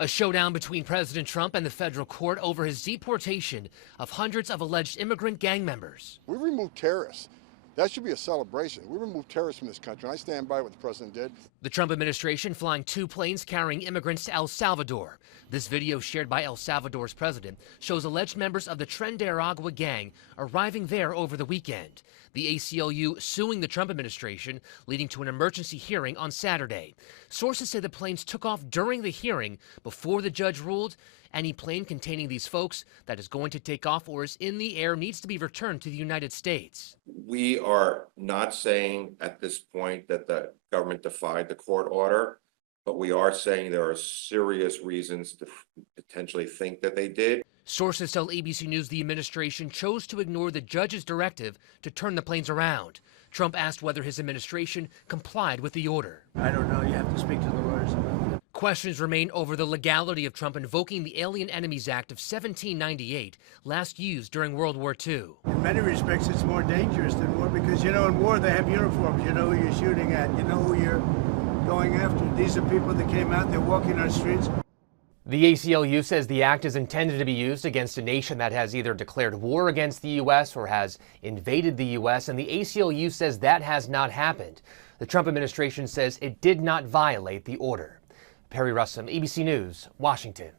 A showdown between President Trump and the federal court over his deportation of hundreds of alleged immigrant gang members. We removed terrorists. That should be a celebration. We removed terrorists from this country, and I stand by what the president did. The Trump administration flying 2 planes carrying immigrants to El Salvador. This video shared by El Salvador's president shows alleged members of the Tren de Aragua gang arriving there over the weekend. The ACLU suing the Trump administration, leading to an emergency hearing on Saturday. Sources say the planes took off during the hearing before the judge ruled any plane containing these folks that is going to take off or is in the air needs to be returned to the United States. We are not saying at this point that the government defied the court order, but we are saying there are serious reasons to potentially think that they did. Sources tell ABC News the administration chose to ignore the judge's directive to turn the planes around. Trump asked whether his administration complied with the order. I don't know. You have to speak to the lawyers about that. Questions remain over the legality of Trump invoking the Alien Enemies Act of 1798, last used during World War II. In many respects, it's more dangerous than war because, you know, in war they have uniforms. You know who you're shooting at. You know who you're going after. These are people that came out. They're walking our streets. The ACLU says the act is intended to be used against a nation that has either declared war against the U.S. or has invaded the U.S., and the ACLU says that has not happened. The Trump administration says it did not violate the order. Perry Russum, ABC News, Washington.